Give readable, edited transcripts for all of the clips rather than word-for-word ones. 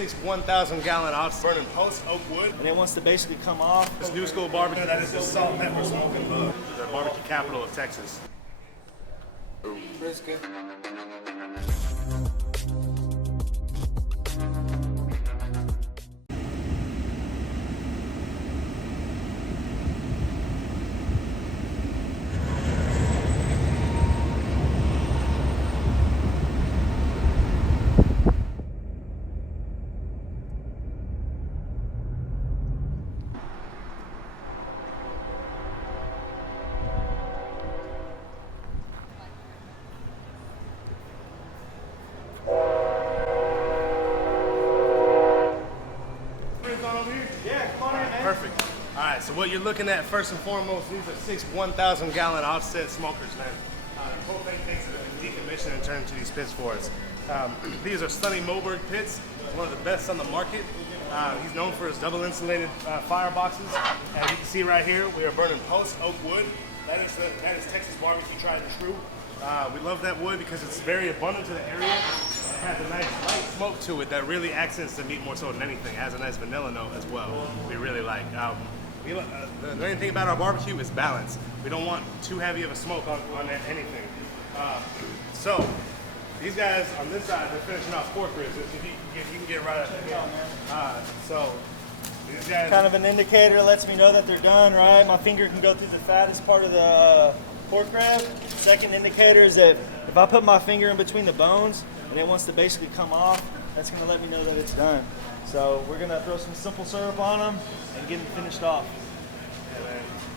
6 1,000-gallon offset burning post oak wood. And it wants to basically come off. This new school barbecue, that is just salt, pepper, smoke, and bug. The barbecue capital of Texas. Brisket. Perfect. All right, so what you're looking at first and foremost, these are 6 1,000-gallon offset smokers, man. The whole thing takes it and decommission and turn into these pits for us. These are Sonny Moberg pits, one of the best on the market. He's known for his double insulated fireboxes. As you can see right here, we are burning post oak wood. That is Texas barbecue tried and true. We love that wood because it's very abundant to the area. It has a nice light smoke to it that really accents the meat more so than anything. It has a nice vanilla note as well. We really like. The main thing about our barbecue is balance. We don't want too heavy of a smoke on anything. So these guys on this side, they're finishing off pork ribs. If you can get right up here. So these guys. Kind of an indicator, lets me know that they're done, right? My finger can go through the fattest part of the pork rib. Second indicator is that if I put my finger in between the bones and it wants to basically come off, that's going to let me know that it's done. So we're going to throw some simple syrup on them and get them finished off.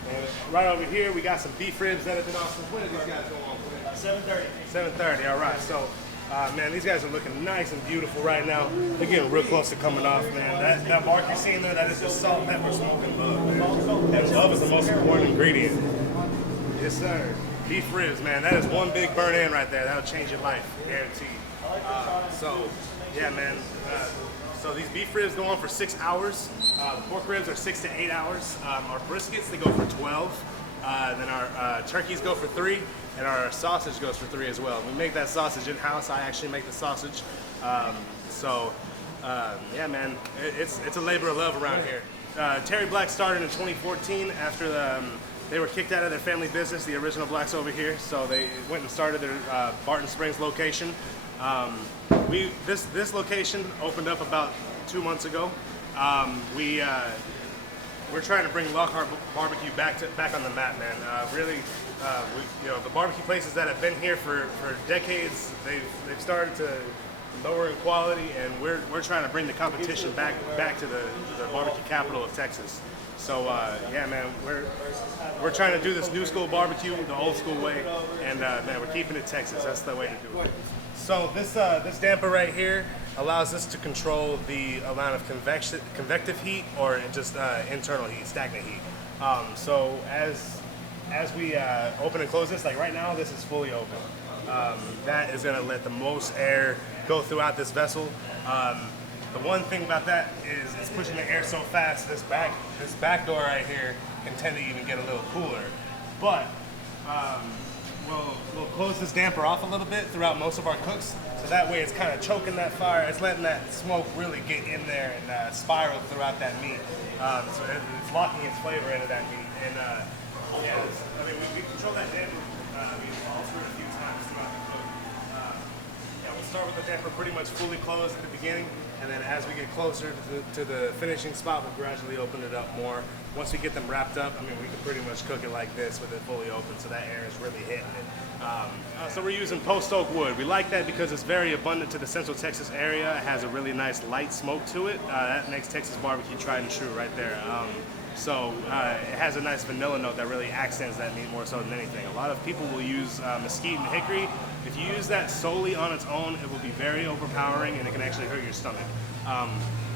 And right over here, we got some beef ribs that have been off. When did these guys go on? 7:30. 7:30. All right. So, man, these guys are looking nice and beautiful right now. They're getting real close to coming off, man. That bark you're seeing there, that is just salt, pepper, smoke, and bug, man. And bug is the most important ingredient. Yes, sir. Beef ribs, man. That is one big burn in right there. That'll change your life, guaranteed. So, yeah, man. So these beef ribs go on for 6 hours. The pork ribs are 6 to 8 hours. Our briskets, they go for 12. Then our turkeys go for 3, and our sausage goes for 3 as well. We make that sausage in-house. I actually make the sausage. Yeah, man, it's a labor of love around here. Terry Black started in 2014 after they were kicked out of their family business, the original Blacks over here, so they went and started their Barton Springs location. This location opened up about 2 months ago. We're trying to bring Lockhart barbecue back on the map, man. The barbecue places that have been here for decades, they've started to lower in quality, and we're trying to bring the competition back to the barbecue capital of Texas. So yeah, man, we're trying to do this new school barbecue the old school way, and man, we're keeping it Texas. That's the way to do it. So this damper right here allows us to control the amount of convective heat or just internal heat, stagnant heat. So as we open and close this, like right now, this is fully open. That is going to let the most air go throughout this vessel. The one thing about that is it's pushing the air so fast. This back door right here can tend to even get a little cooler. But we'll close this damper off a little bit throughout most of our cooks, so that way it's kind of choking that fire. It's letting that smoke really get in there and spiral throughout that meat. So it's locking its flavor into that meat. And yeah, we control that damper. We've altered it a few times throughout the cook. Yeah, we'll start with the damper pretty much fully closed at the beginning, and then as we get closer to the finishing spot, we'll gradually open it up more. Once we get them wrapped up, we can pretty much cook it like this with it fully open, so that air is really hitting it. So we're using post oak wood. We like that because it's very abundant to the Central Texas area. It has a really nice light smoke to it. That makes Texas barbecue tried and true right there. So it has a nice vanilla note that really accents that meat more so than anything. A lot of people will use mesquite and hickory. If you use that solely on its own, it will be very overpowering and it can actually hurt your stomach.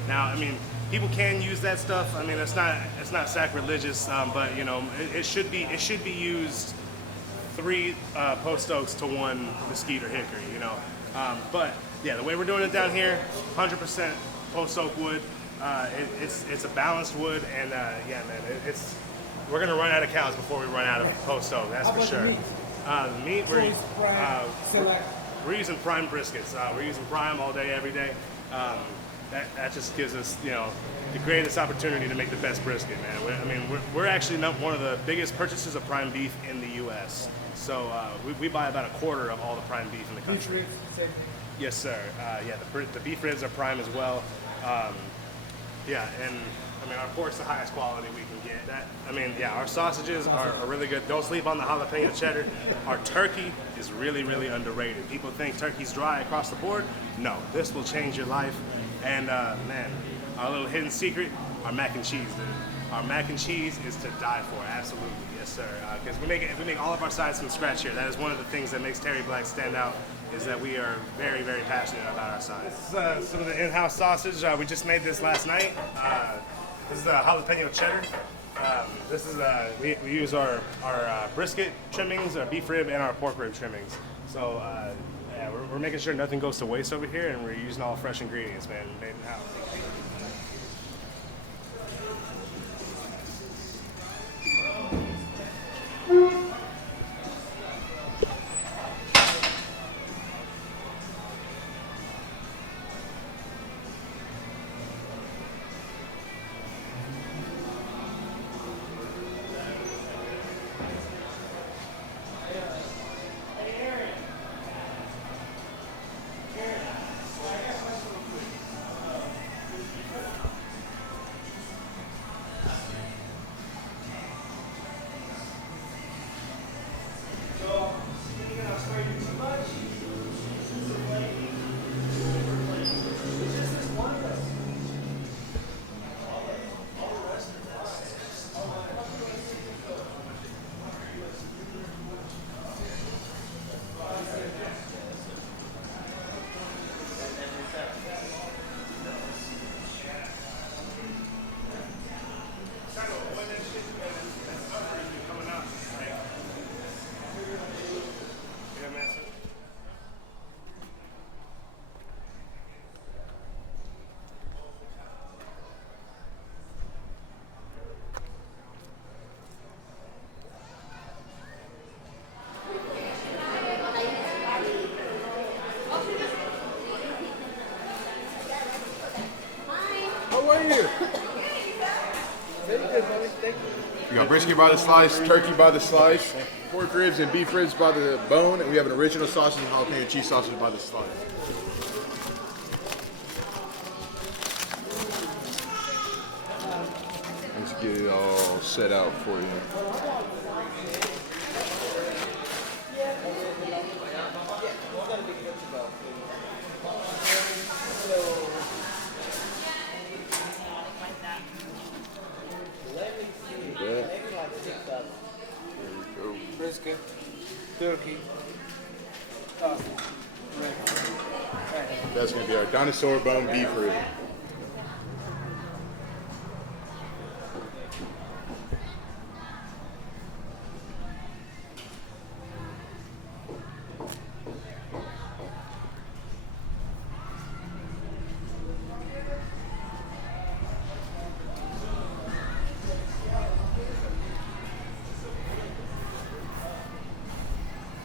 Now, people can use that stuff. It's not sacrilegious, but it should be used 3 post oaks to 1 mesquite or hickory. But yeah, the way we're doing it down here, 100% post oak wood. It's a balanced wood, and yeah, man, we're gonna run out of cows before we run out of post oak. That's for sure. The meat, we're using prime briskets. We're using prime all day, every day. that just gives us, you know, the greatest opportunity to make the best brisket, man. We're actually not one of the biggest purchasers of prime beef in the U.S. So we buy about a quarter of all the prime beef in the country. Yes, sir. Yeah, the beef ribs are prime as well. Yeah, and I mean, our pork's the highest quality we can get. Yeah, our sausages are really good. Don't sleep on the jalapeno cheddar. Our turkey is really, really underrated. People think turkey's dry across the board. No, this will change your life. And man, our little hidden secret, our mac and cheese, dude. Our mac and cheese is to die for, absolutely, yes, sir. Because we make all of our sides from scratch here. That is one of the things that makes Terry Black stand out, is that we are very, very passionate about our sides. This is some of the in-house sausage. We just made this last night. This is jalapeno cheddar. This is we use our brisket trimmings, our beef rib, and our pork rib trimmings. So yeah, we're making sure nothing goes to waste over here, and we're using all fresh ingredients, man, made in house. We got brisket by the slice, turkey by the slice, pork ribs and beef ribs by the bone, and we have an original sausage and jalapeno cheese sausage by the slice. Let's get it all set out for you. Brisket, turkey, sausage, That's going to be our dinosaur bone beef rib.